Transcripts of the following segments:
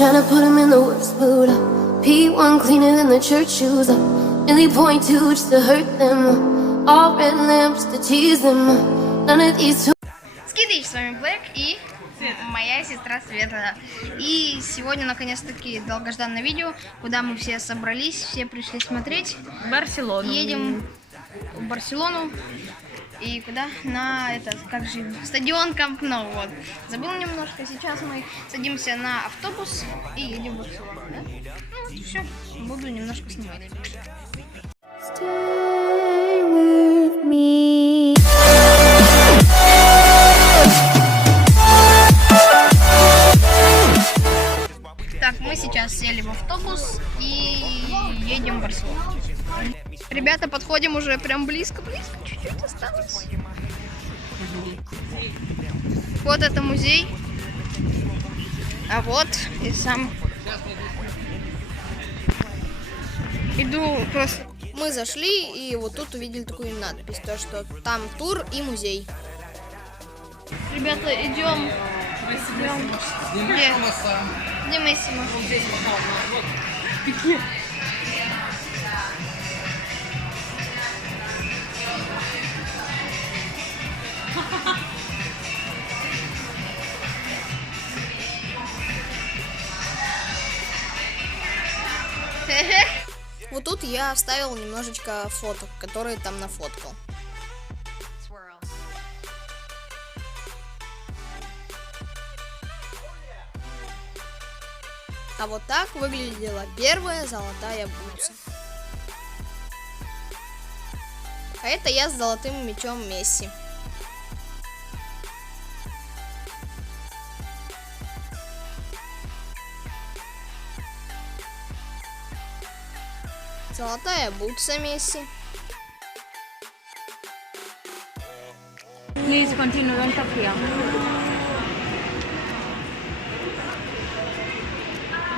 trying to put him in the worst mood. P1 cleaner than the church shoes. Really point to just to hurt them. All red lamps to tease them. None of these two. Скидыч, с вами Блэк и моя сестра Света. И сегодня наконец-таки долгожданное видео, куда мы все собрались, все пришли смотреть. Барселону. Едем в Барселону. И куда? На этот, как же, стадион Камп Ноу. Вот. Забыл немножко. Сейчас мы садимся на автобус и едем в Барселону. Да? Ну вот, все. Буду немножко снимать. Stay with me. Так, мы сейчас сели в автобус и едем в Барселону. Ребята, подходим уже прям близко, чуть-чуть осталось. Вот это музей. А вот и сам. Иду просто. Мы зашли и вот тут увидели такую надпись, то что там тур и музей. Ребята, идем. Где Мессимо? Вот тут я вставил немножечко фоток, которые там нафоткал. А вот так выглядела первая золотая бутса. А это я с золотым мячом Месси. Золотая бутса Месси. Please continue, don't stop here.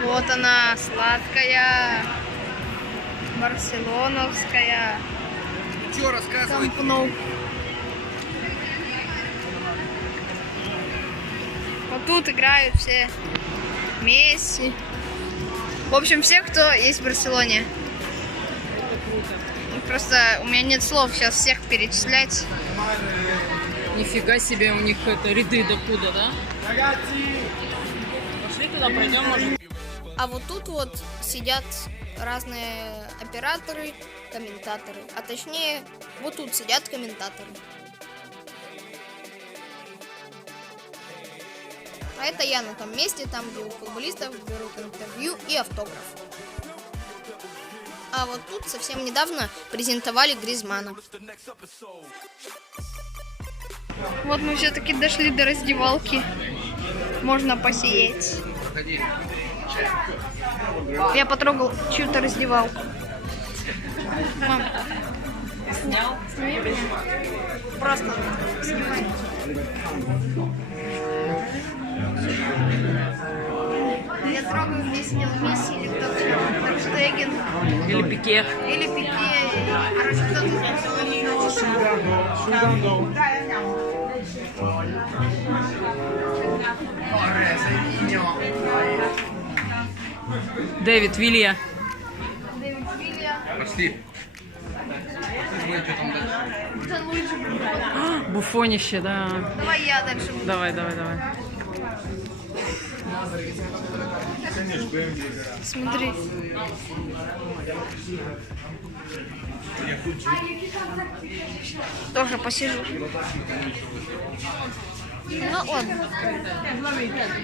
Вот она, сладкая, барселоновская. Что рассказывать? Камп Ноу. Вот тут играют все Месси. В общем, все, кто есть в Барселоне. Просто у меня нет слов сейчас всех перечислять. Нифига себе, у них это ряды докуда, да? Пошли туда, пройдем, может. А вот тут вот сидят разные операторы, комментаторы. А точнее, вот тут сидят комментаторы. А это я на том месте, там где у футболистов беру интервью и автограф. А вот тут совсем недавно презентовали Гризмана. Вот мы все-таки дошли до раздевалки. Можно посеять. Я потрогал чью-то раздевалку. Мам. Снял? Просто снимай. Я трогаю, где сидел Месси или кто-то. Терштеген. Или Пике. Или Пике. Короче, кто-то Дэвид Вилья. Дэвид Вилья. Пошли. Что там дальше? Буфонище, да. Давай я дальше буду. Давай. Смотри. Тоже посижу. Ну ладно.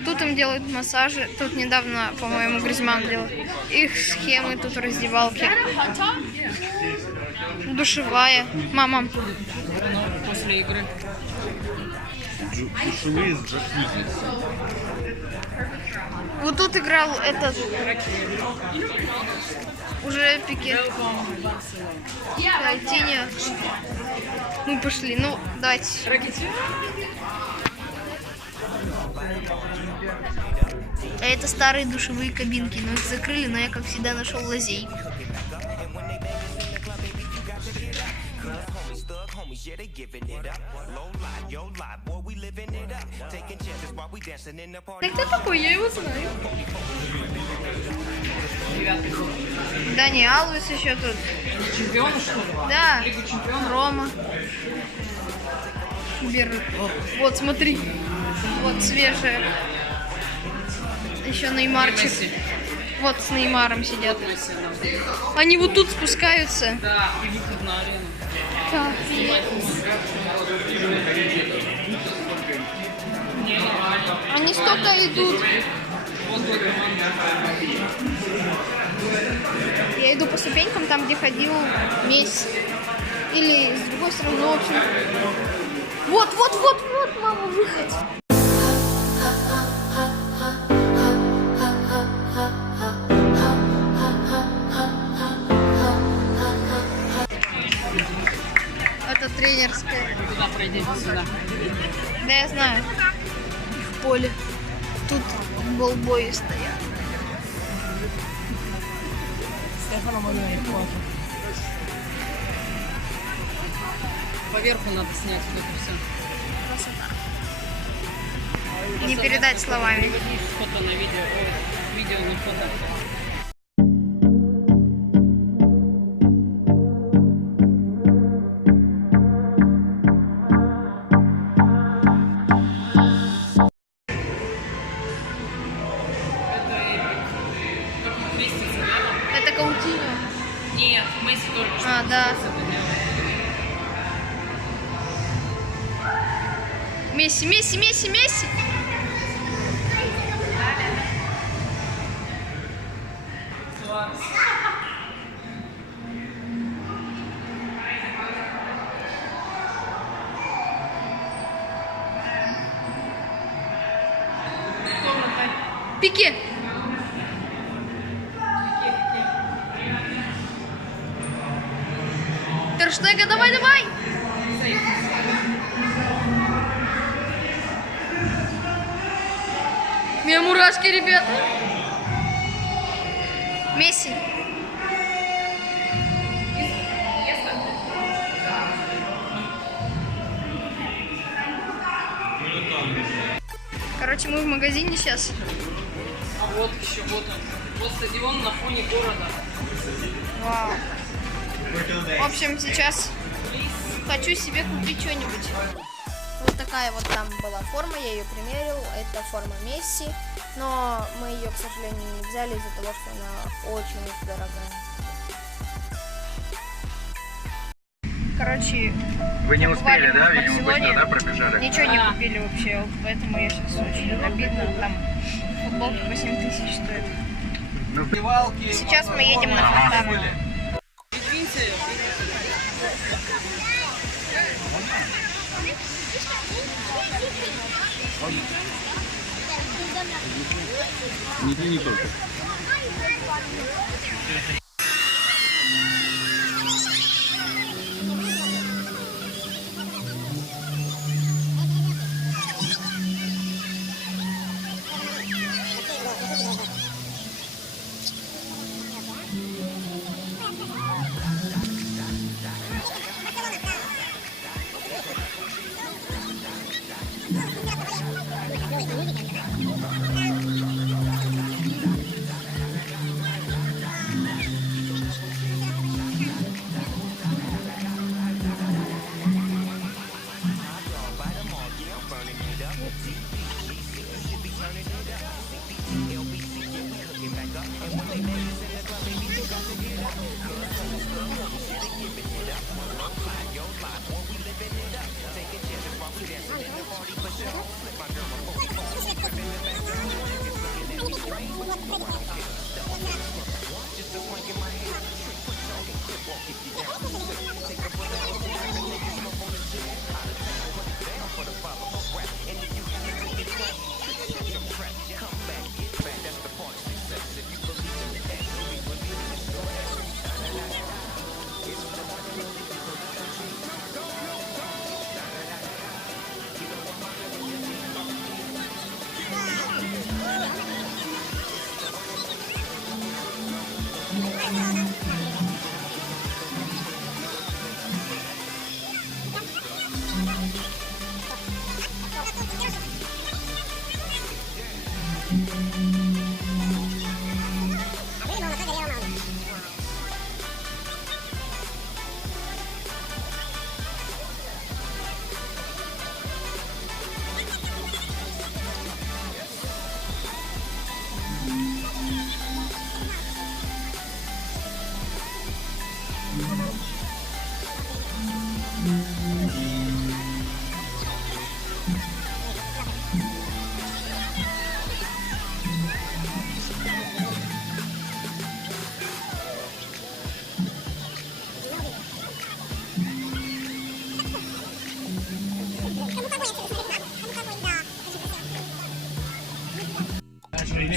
Тут им делают массажи. Тут недавно, по-моему, Гризман делал. Их схемы тут в раздевалке. Душевая. Мама. После игры. Душевые с джакузи. Вот тут играл этот уже Пике. Тиня. Мы пошли. Ну, давайте. А это старые душевые кабинки, но их закрыли, но я, как всегда, нашел лазейку. yeah, they giving it up. Low life, yo life, boy, we living it up. Taking chances while we dancing in the party. Да кто такой? Я его знаю. Дани Алвес еще тут. Чемпион, что ли? Да. Лигу чемпионов? Рома. Берут. Вот, смотри. Вот свежая. Еще Неймарчик. Месси. Вот с Неймаром сидят. Месси, да. Они вот тут спускаются. Да, и выход на арену. Так. Они столько идут. Я иду по ступенькам, там, где ходил Месси. Или с другой стороны, ну, в общем. Вот, мама, выход. Это тренерская. Туда пройдите, сюда. Да, я знаю. В поле. Тут болбои стоят. Поверху надо снять вот это все. Красота. Не передать словами. Фото на видео. Ой, видео на фото. Это Каутиньо. Нет, Месси только что. А, да. Месси, Месси, Месси, Месси. Пике. Терштега, давай, давай. У меня мурашки, ребята. Месси. Короче, мы в магазине сейчас. А вот еще, вот он. Вот стадион на фоне города. Вау. В общем, сейчас хочу себе купить что-нибудь. Вот такая вот там была форма, я ее примерил. Это форма Месси, но мы ее, к сожалению, не взяли из-за того, что она очень дорогая. Короче, Вы не побывали успели, да? в Видимо, Барселоне. быстро, да, пробежали? Ничего не купили вообще, вот поэтому я сейчас очень обидно. Там футболки по 7000 стоят. Ну, Сейчас мы едем на Фонтанную. Извините. Нигде не только.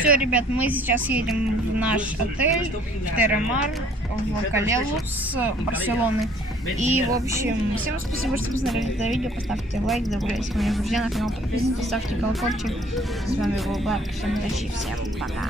Все, ребят, мы сейчас едем в наш отель в Терремар, в Калелу с Барселоны. И, в общем, всем спасибо, что посмотрели это видео. Поставьте лайк, добавляйте моих друзей на канал, подписывайтесь, ставьте колокольчик. С вами был Блэк, всем удачи, всем пока.